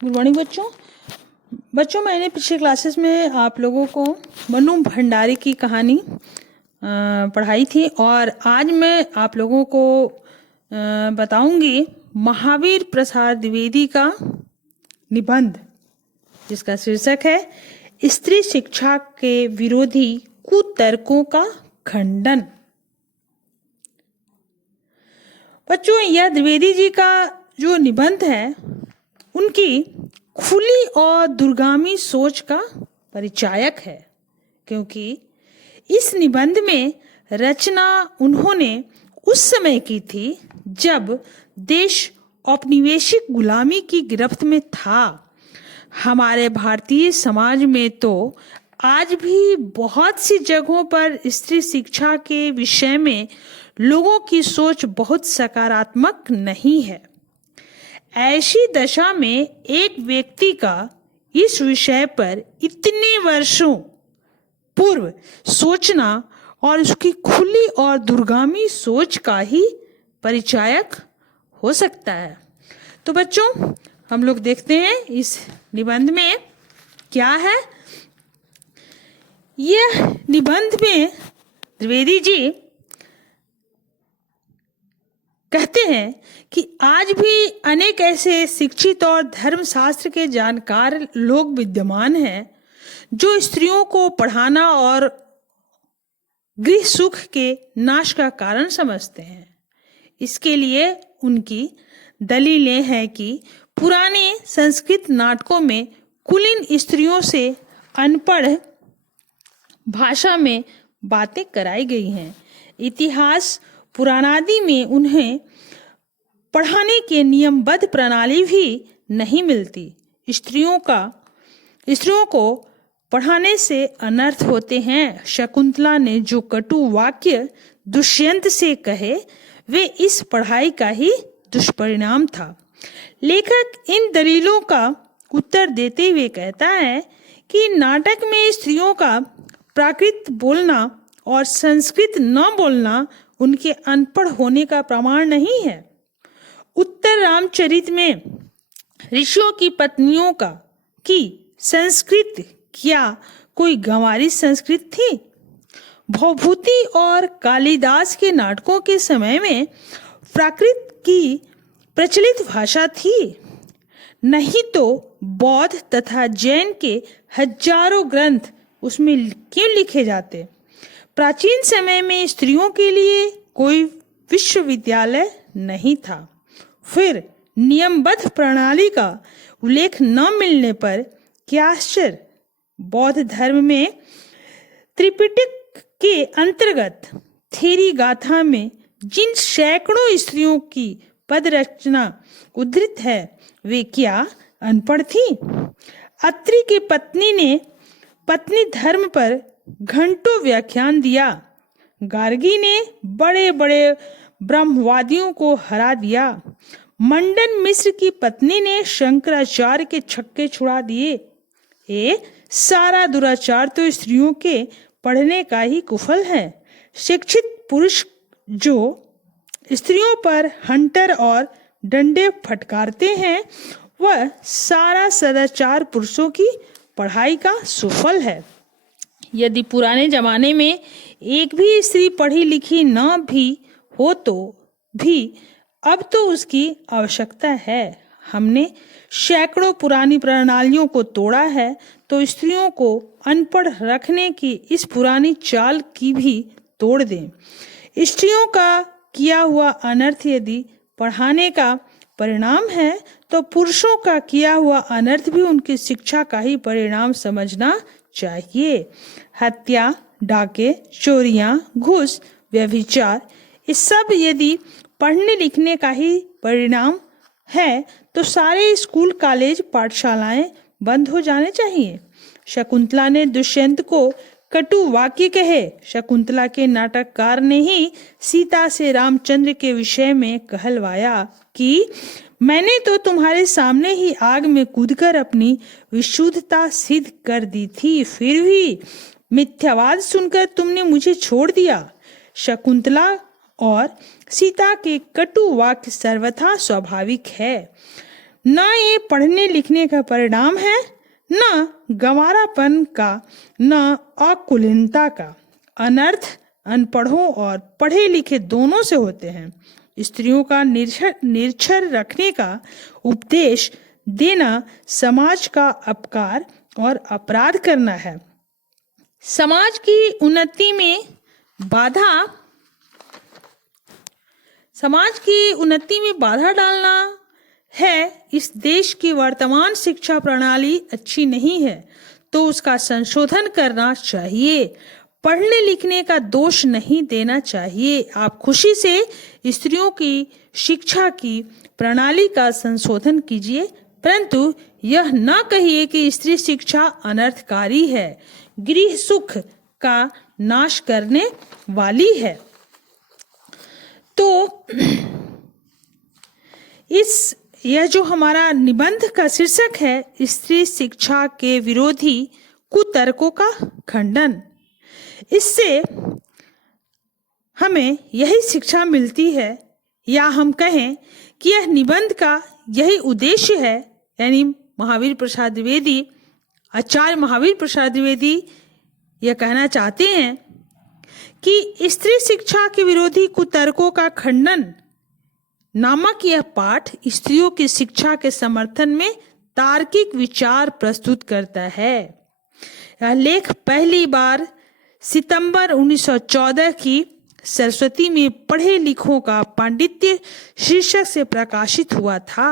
Good morning बच्चों मैंने पिछले क्लासेस में आप लोगों को मनु भंडारी की कहानी पढ़ाई थी और आज मैं आप लोगों को बताऊंगी महावीर प्रसाद द्विवेदी का निबंध, जिसका शीर्षक है स्त्री शिक्षा के विरोधी कुतर्कों का खंडन। बच्चों, यह द्विवेदी जी का जो निबंध है उनकी खुली और दूरगामी सोच का परिचायक है, क्योंकि इस निबंध में रचना उन्होंने उस समय की थी जब देश औपनिवेशिक गुलामी की गिरफ्त में था। हमारे भारतीय समाज में तो आज भी बहुत सी जगहों पर स्त्री शिक्षा के विषय में लोगों की सोच बहुत सकारात्मक नहीं है। ऐसी दशा में एक व्यक्ति का इस विषय पर इतने वर्षों पूर्व सोचना और उसकी खुली और दूरगामी सोच का ही परिचायक हो सकता है। तो बच्चों, हम लोग देखते हैं इस निबंध में क्या है। यह निबंध में द्विवेदी जी कहते हैं कि आज भी अनेक ऐसे शिक्षित और धर्मशास्त्र के जानकार लोग विद्यमान हैं जो स्त्रियों को पढ़ाना और गृह सुख के नाश का कारण समझते हैं। इसके लिए उनकी दलीलें हैं कि पुराने संस्कृत नाटकों में कुलीन स्त्रियों से अनपढ़ भाषा में बातें कराई गई हैं। इतिहास पुराणादि में उन्हें पढ़ाने के नियमबद्ध प्रणाली भी नहीं मिलती। स्त्रियों को पढ़ाने से अनर्थ होते हैं। शकुंतला ने जो कटु वाक्य दुष्यंत से कहे वे इस पढ़ाई का ही दुष्परिणाम था। लेखक इन दलीलों का उत्तर देते हुए कहता है कि नाटक में स्त्रियों का प्राकृत बोलना और संस्कृत न बोलना उनके अनपढ़ होने का प्रमाण नहीं है। उत्तर रामचरित में ऋषियों की पत्नियों की संस्कृत क्या कोई गंवारी संस्कृत थी? भवभूति और कालिदास के नाटकों के समय में प्राकृत की प्रचलित भाषा थी, नहीं तो बौद्ध तथा जैन के हजारों ग्रंथ उसमें क्यों लिखे जाते? प्राचीन समय में स्त्रियों के लिए कोई विश्वविद्यालय नहीं था। फिर नियमबद्ध प्रणाली का उल्लेख न मिलने पर क्या आश्चर्य। बौद्ध धर्म में त्रिपिटक के अंतर्गत थेरी गाथा में जिन सैकड़ों स्त्रियों की पदरचना उद्धृत है वे क्या अनपढ़ थी? अत्रि की पत्नी ने पत्नी धर्म पर घंटों व्याख्यान दिया। गार्गी ने बड़े बड़े ब्रह्मवादियों को हरा दिया। मंडन मिश्र की पत्नी ने शंकराचार्य के छक्के छुड़ा दिए। ये सारा दुराचार तो स्त्रियों के पढ़ने का ही कुफल है। शिक्षित पुरुष जो स्त्रियों पर हंटर और डंडे फटकारते हैं वह सारा सदाचार पुरुषों की पढ़ाई का सुफल है। यदि पुराने जमाने में एक भी स्त्री पढ़ी लिखी न भी हो तो भी अब तो उसकी आवश्यकता है। हमने सैकड़ों पुरानी प्रणालियों को तोड़ा है तो स्त्रियों को अनपढ़ रखने की इस पुरानी चाल की भी तोड़ दें। स्त्रियों का किया हुआ अनर्थ यदि पढ़ाने का परिणाम है तो पुरुषों का किया हुआ अनर्थ भी उनकी शिक्षा का ही परिणाम समझना चाहिए। हत्या, डाके, चोरियां, घूस, व्यभिचार, ये सब यदि पढ़ने लिखने का ही परिणाम है तो सारे स्कूल, कॉलेज, पाठशालाएं बंद हो जाने चाहिए। शकुंतला ने दुष्यंत को कटु वाक्य कहे। शकुंतला के नाटककार ने ही सीता से रामचंद्र के विषय में कहलवाया कि मैंने तो तुम्हारे सामने ही आग में कूदकर अपनी विशुद्धता सिद्ध कर दी थी, फिर भी मिथ्यावाद सुनकर तुमने मुझे छोड़ दिया। शकुंतला और सीता के कटु वाक्य सर्वथा स्वाभाविक है। न ये पढ़ने लिखने का परिणाम है, न गंवारापन का, न अकुलीनता का। अनर्थ अनपढ़ों और पढ़े लिखे दोनों से होते हैं। स्त्रियों का निरक्षर रखने का उपदेश देना समाज का अपकार और अपराध करना है। समाज की उन्नति में बाधा डालना है। इस देश की वर्तमान शिक्षा प्रणाली अच्छी नहीं है तो उसका संशोधन करना चाहिए। पढ़ने लिखने का दोष नहीं देना चाहिए। आप खुशी से स्त्रियों की शिक्षा की प्रणाली का संशोधन कीजिए, परंतु यह न कहिए कि स्त्री शिक्षा अनर्थकारी है, गृह सुख का नाश करने वाली है। तो यह जो हमारा निबंध का शीर्षक है, स्त्री शिक्षा के विरोधी कुतर्कों का खंडन। इससे हमें यही शिक्षा मिलती है, या हम कहें कि यह निबंध का यही उद्देश्य है। यानी आचार्य महावीर प्रसाद द्विवेदी यह कहना चाहते हैं कि स्त्री शिक्षा के विरोधी कुतर्कों का खंडन नामक यह पाठ स्त्रियों की शिक्षा के समर्थन में तार्किक विचार प्रस्तुत करता है। यह लेख पहली बार सितंबर 1914 की सरस्वती में पढ़े लिखों का पांडित्य शीर्षक से प्रकाशित हुआ था।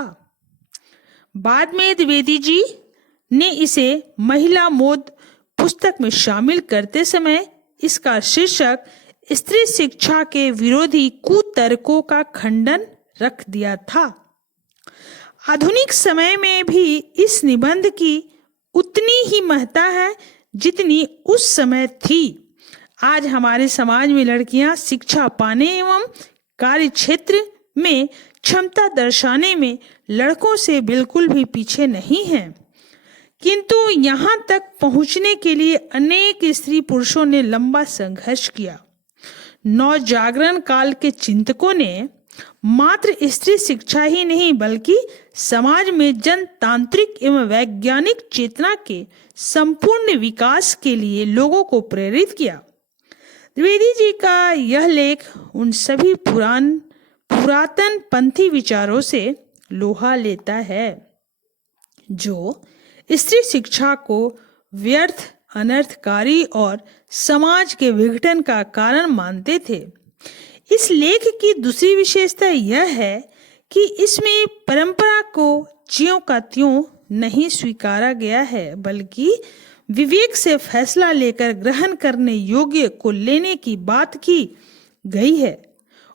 बाद में द्विवेदी जी ने इसे महिला मोद पुस्तक में शामिल करते समय इसका शीर्षक स्त्री शिक्षा के विरोधी कुतर्कों का खंडन रख दिया था। आधुनिक समय में भी इस निबंध की उतनी ही महत्ता है जितनी उस समय थी। आज हमारे समाज में लड़कियां शिक्षा पाने एवं कार्य क्षेत्र में क्षमता दर्शाने में लड़कों से बिल्कुल भी पीछे नहीं हैं, किंतु यहाँ तक पहुँचने के लिए अनेक स्त्री पुरुषों ने लंबा संघर्ष किया। नवजागरण काल के चिंतकों ने मात्र स्त्री शिक्षा ही नहीं बल्कि समाज में जनतांत्रिक एवं वैज्ञानिक चेतना के संपूर्ण विकास के लिए लोगों को प्रेरित किया। द्विवेदी जी का यह लेख उन सभी पुरातन पंथी विचारों से लोहा लेता है जो स्त्री शिक्षा को व्यर्थ, अनर्थकारी और समाज के विघटन का कारण मानते थे। इस लेख की दूसरी विशेषता यह है कि इसमें परंपरा को ज्यों का त्यों नहीं स्वीकारा गया है, बल्कि विवेक से फैसला लेकर ग्रहण करने योग्य को लेने की बात की गई है।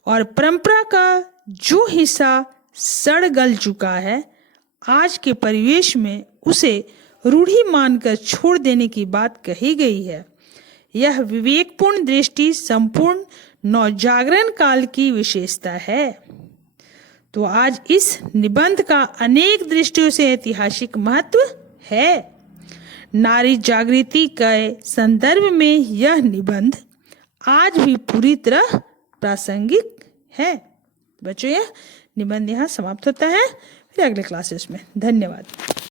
और परंपरा का जो हिस्सा सड़ गल चुका है, आज के परिवेश में उसे रूढ़ी मानकर छोड़ देने की बात कही गई है। यह विवेकपूर्ण दृष्टि संपूर्ण नवजागरण काल की विशेषता है। तो आज इस निबंध का अनेक दृष्टियों से ऐतिहासिक महत्व है। नारी जागृति के संदर्भ में यह निबंध आज भी पूरी तरह प्रासंगिक है। बच्चों, यह निबंध यहाँ समाप्त होता है। फिर अगले क्लासेस में। धन्यवाद।